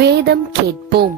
வேதம் கேட்போம்.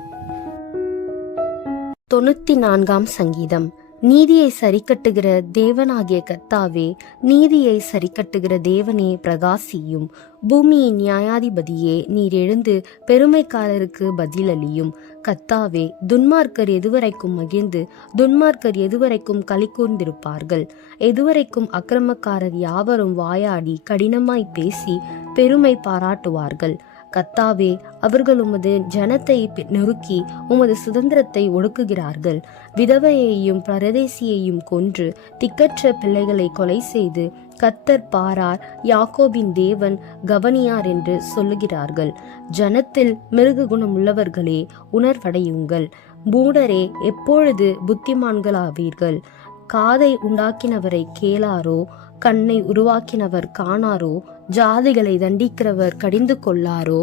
94 சங்கீதம். நீதியை சரிக்கட்டுகிற தேவனாகிய கர்த்தாவே, நீதியை சரிக்கட்டுகிற தேவனே பிரகாசியும். பூமியின் நியாயாதிபதியே, நீர் எழுந்து பெருமைக்காரருக்கு பதிலளியும். கர்த்தாவே, துன்மார்க்கர் எதுவரைக்கும் மகிழ்ந்து துன்மார்க்கர் எதுவரைக்கும் களிகூர்ந்திருப்பார்கள்? எதுவரைக்கும் அக்கிரமக்காரர் யாவரும் வாயாடி கடினமாய் பேசி பெருமை பாராட்டுவார்கள்? கர்த்தாவே, அவர்கள் உமது ஜனத்தை நொறுக்கி உமது சுதந்திரத்தை ஒடுக்குகிறார்கள். விதவையையும் பரதேசியையும் கொன்று திக்கற்ற பிள்ளைகளை கொலை செய்து கர்த்தர் பாரார், யாக்கோபின் தேவன் கவனியார் என்று சொல்லுகிறார்கள். ஜனத்தில் மிருக குணமுள்ளவர்களே, உணர்வடையுங்கள். மூடரே, எப்பொழுது புத்திமான்களாவீர்கள்? காதை உண்டாக்கினவரை கேளாரோ? கண்ணை உருவாக்கினவர் காணாரோ? ஜாதிகளை தண்டிக்கிறவர் கடிந்து கொள்ளாரோ?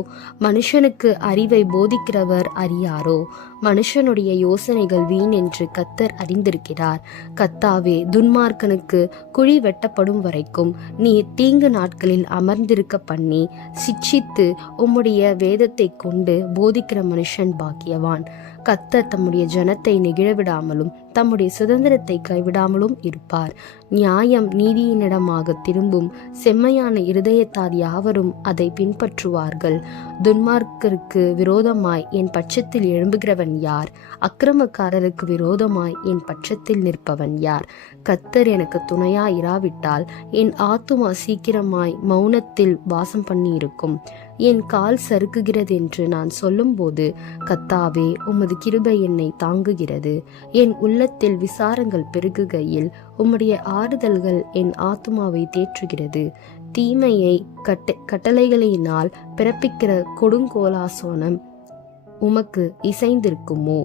மனுஷனுக்கு அறிவை போதிக்கிறவர் அறியாரோ? மனுஷனுடைய யோசனைகள் வீண் என்று கர்த்தர் அறிந்திருக்கிறார். கர்த்தாவே, துன்மார்க்கனுக்கு குழி வெட்டப்படும் வரைக்கும் நீ தீங்கு நாட்களில் அமர்ந்திருக்க பண்ணி சிட்சித்து உம்முடைய வேதத்தை கொண்டு போதிக்கிற மனுஷன் பாக்கியவான். கர்த்தர் தம்முடைய ஜனத்தை நெகிழவிடாமலும் தம்முடைய சுதந்திரத்தை கைவிடாமலும் இருப்பார். நியாயம் நீதியினிடமாக திரும்பும். செம்மையான இருதயத்தார் யாவரும் அதை பின்பற்றுவார்கள். துன்மார்க்கருக்கு விரோதமாய் என் பட்சத்தில் எழும்புகிறவன் யார்? அக்கிரமக்காரருக்கு விரோதமாய் என் பட்சத்தில் நிற்பவன் யார்? கர்த்தர் எனக்கு துணையா இராவிட்டால் என் ஆத்துமா சீக்கிரமாய் மௌனத்தில் வாசம் பண்ணி இருக்கும். என் கால் சறுக்குகிறது என்று நான் சொல்லும்போது, கர்த்தாவே, உமது கிருபை என்னை தாங்குகிறது. என் உள்ளத்தில் விசாரங்கள் பெருகுகையில் உம்முடைய ஆறுதல்கள் என் ஆத்துமாவை தேற்றுகிறது. தீமையை கட்டளைகளினால் பிறப்பிக்கிற கொடுங்கோலாசோனம் உமக்கு இசைந்திருக்குமோ?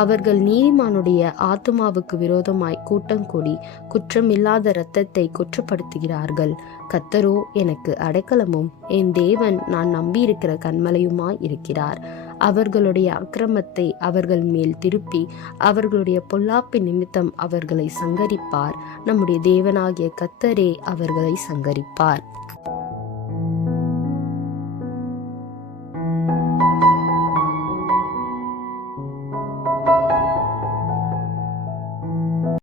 அவர்கள் நீதிமானுடைய ஆத்துமாவுக்கு விரோதமாய் கூட்டம் கூடி குற்றமில்லாத இரத்தத்தை குற்றப்படுத்துகிறார்கள். கர்த்தரோ எனக்கு அடைக்கலமும் என் தேவன் நான் நம்பியிருக்கிற கன்மலையுமாய் இருக்கிறார். அவர்களுடைய அக்கிரமத்தை அவர்கள் மேல் திருப்பி அவர்களுடைய பொல்லாப்பின் நிமித்தம் அவர்களை சங்கரிப்பார். நம்முடைய தேவனாகிய கர்த்தரே அவர்களை சங்கரிப்பார்.